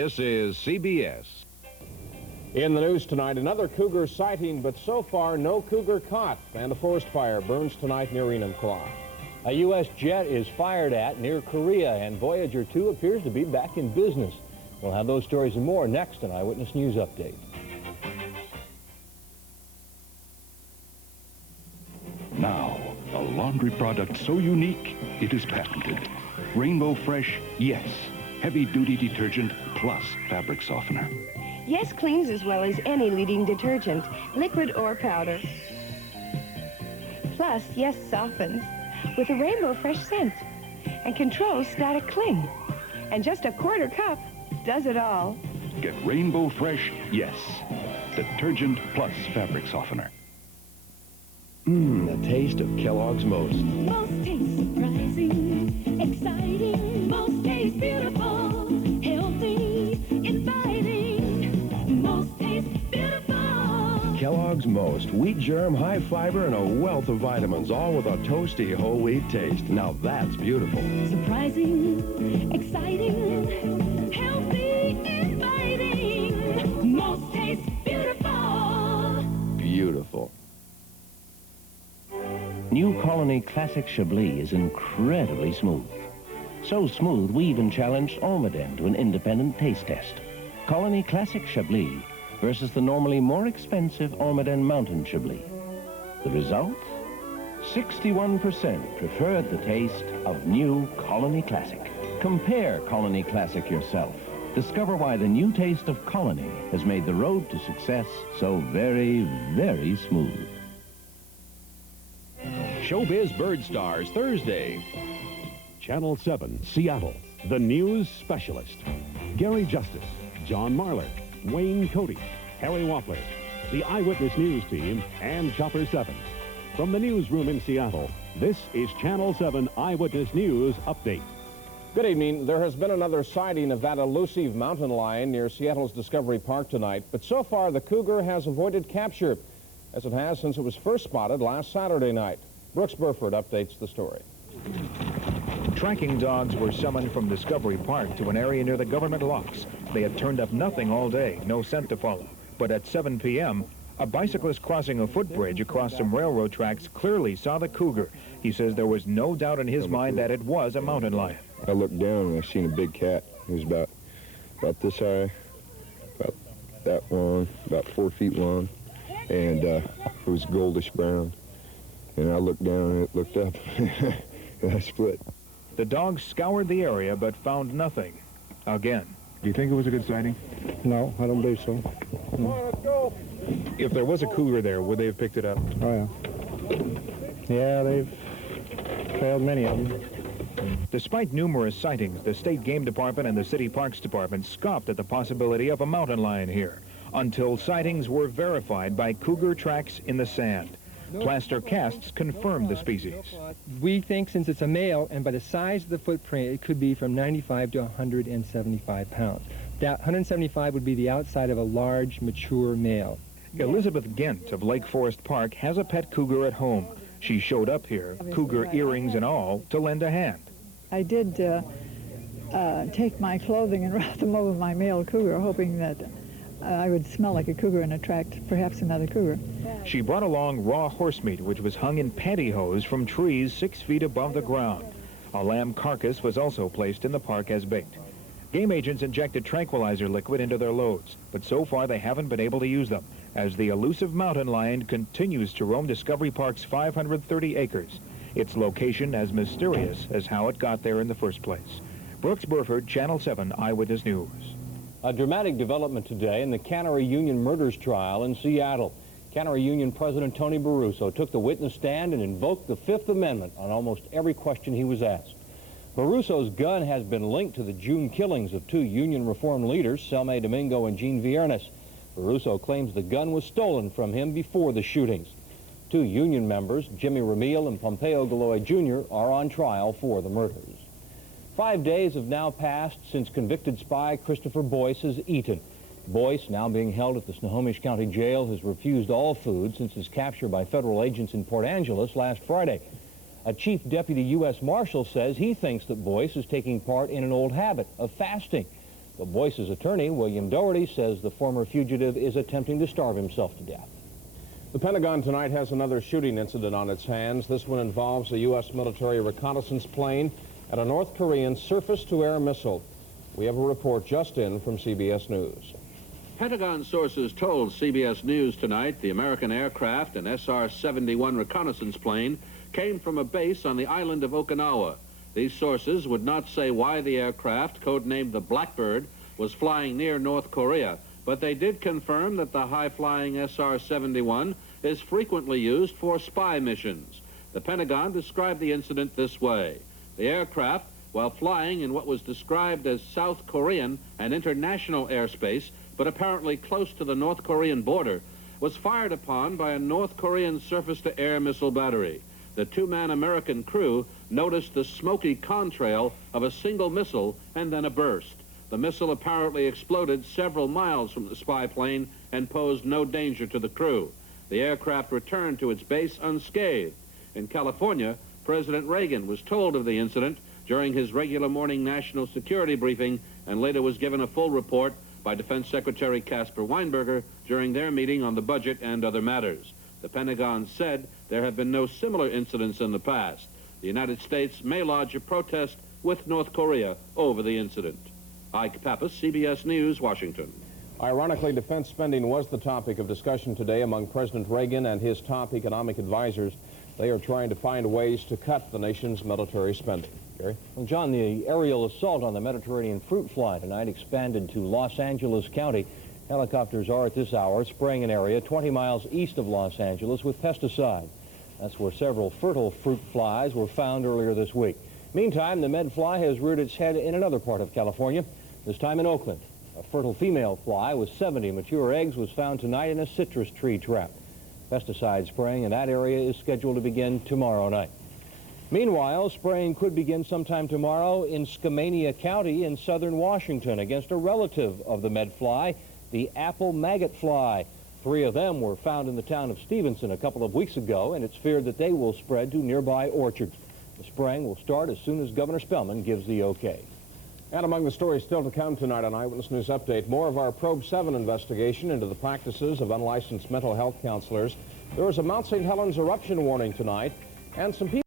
This is CBS. In the news tonight, another cougar sighting, but so far no cougar caught. And a forest fire burns tonight near Enumclaw. A U.S. jet is fired at near Korea, and Voyager 2 appears to be back in business. We'll have those stories and more next on Eyewitness News Update. Now, a laundry product so unique, it is patented. Rainbow Fresh, yes. Heavy-duty detergent plus fabric softener. Yes cleans as well as any leading detergent, liquid or powder. Plus, Yes softens with a Rainbow Fresh scent and controls static cling. And just a quarter cup does it all. Get Rainbow Fresh, yes. Detergent plus fabric softener. The taste of Kellogg's Most. Most taste surprising, exciting, most taste beautiful, healthy, inviting, most taste beautiful. Kellogg's Most. Wheat germ, high fiber, and a wealth of vitamins, all with a toasty whole wheat taste. Now that's beautiful. Surprising, exciting, healthy, inviting, most taste beautiful. Beautiful. New Colony Classic Chablis is incredibly smooth. So smooth, we even challenged Almaden to an independent taste test. Colony Classic Chablis versus the normally more expensive Almaden Mountain Chablis. The result? 61% preferred the taste of new Colony Classic. Compare Colony Classic yourself. Discover why the new taste of Colony has made the road to success so very, very smooth. Showbiz Bird Stars Thursday. Channel 7, Seattle, the news specialist. Gary Justice, John Marler, Wayne Cody, Harry Wampler, the Eyewitness News team, and Chopper 7. From the newsroom in Seattle, this is Channel 7 Eyewitness News Update. Good evening. There has been another sighting of that elusive mountain lion near Seattle's Discovery Park tonight, but so far the cougar has avoided capture, as it has since it was first spotted last Saturday night. Brooks Burford updates the story. Tracking dogs were summoned from Discovery Park to an area near the government locks. They had turned up nothing all day, no scent to follow. But at 7 p.m., a bicyclist crossing a footbridge across some railroad tracks clearly saw the cougar. He says there was no doubt in his mind that it was a mountain lion. I looked down and I seen a big cat. It was about this high, about that long, about 4 feet long, and it was goldish brown. And I looked down and it looked up, and I split. The dogs scoured the area but found nothing. Again. Do you think it was a good sighting? No, I don't believe so. Come on, let's go. If there was a cougar there, would they have picked it up? Oh, yeah. Yeah, they've trailed many of them. Despite numerous sightings, the State Game Department and the City Parks Department scoffed at the possibility of a mountain lion here, until sightings were verified by cougar tracks in the sand. Plaster casts confirmed the species. We think since it's a male, and by the size of the footprint, it could be from 95 to 175 pounds. That 175 would be the outside of a large, mature male. Elizabeth Gent of Lake Forest Park has a pet cougar at home. She showed up here, cougar earrings and all, to lend a hand. I did take my clothing and wrap them over my male cougar, hoping that I would smell like a cougar and attract perhaps another cougar. She brought along raw horse meat, which was hung in pantyhose from trees 6 feet above the ground. A lamb carcass was also placed in the park as bait. Game agents injected tranquilizer liquid into their loads, but so far they haven't been able to use them, as the elusive mountain lion continues to roam Discovery Park's 530 acres. Its location as mysterious as how it got there in the first place. Brooks Burford, Channel 7 Eyewitness News. A dramatic development today in the Cannery Union murders trial in Seattle. Cannery Union President Tony Barruso took the witness stand and invoked the Fifth Amendment on almost every question he was asked. Barruso's gun has been linked to the June killings of 2 union reform leaders, Selme Domingo and Gene Viernes. Barruso claims the gun was stolen from him before the shootings. 2 union members, Jimmy Ramil and Pompeo Galoy Jr., are on trial for the murders. 5 days have now passed since convicted spy Christopher Boyce is eaten. Boyce, now being held at the Snohomish County Jail, has refused all food since his capture by federal agents in Port Angeles last Friday. A chief deputy U.S. Marshal says he thinks that Boyce is taking part in an old habit of fasting. The Boyce's attorney, William Doherty, says the former fugitive is attempting to starve himself to death. The Pentagon tonight has another shooting incident on its hands. This one involves a U.S. military reconnaissance plane and a North Korean surface-to-air missile. We have a report just in from CBS News. Pentagon sources told CBS News tonight the American aircraft, an SR-71 reconnaissance plane, came from a base on the island of Okinawa. These sources would not say why the aircraft, codenamed the Blackbird, was flying near North Korea, but they did confirm that the high-flying SR-71 is frequently used for spy missions. The Pentagon described the incident this way. The aircraft, while flying in what was described as South Korean and international airspace, but apparently close to the North Korean border, was fired upon by a North Korean surface-to-air missile battery. The two-man American crew noticed the smoky contrail of a single missile and then a burst. The missile apparently exploded several miles from the spy plane and posed no danger to the crew. The aircraft returned to its base unscathed. In California, President Reagan was told of the incident during his regular morning national security briefing and later was given a full report by Defense Secretary Caspar Weinberger during their meeting on the budget and other matters. The Pentagon said there have been no similar incidents in the past. The United States may lodge a protest with North Korea over the incident. Ike Pappas, CBS News, Washington. Ironically, defense spending was the topic of discussion today among President Reagan and his top economic advisors. They are trying to find ways to cut the nation's military spending. Gary? Well, John, the aerial assault on the Mediterranean fruit fly tonight expanded to Los Angeles County. Helicopters are at this hour spraying an area 20 miles east of Los Angeles with pesticide. That's where several fertile fruit flies were found earlier this week. Meantime, the med fly has reared its head in another part of California, this time in Oakland. A fertile female fly with 70 mature eggs was found tonight in a citrus tree trap. Pesticide spraying in that area is scheduled to begin tomorrow night. Meanwhile, spraying could begin sometime tomorrow in Skamania County in southern Washington against a relative of the med fly, the apple maggot fly. 3 of them were found in the town of Stevenson a couple of weeks ago, and it's feared that they will spread to nearby orchards. The spraying will start as soon as Governor Spellman gives the okay. And among the stories still to come tonight on Eyewitness News Update, more of our Probe 7 investigation into the practices of unlicensed mental health counselors. There is a Mount St. Helens eruption warning tonight, and some people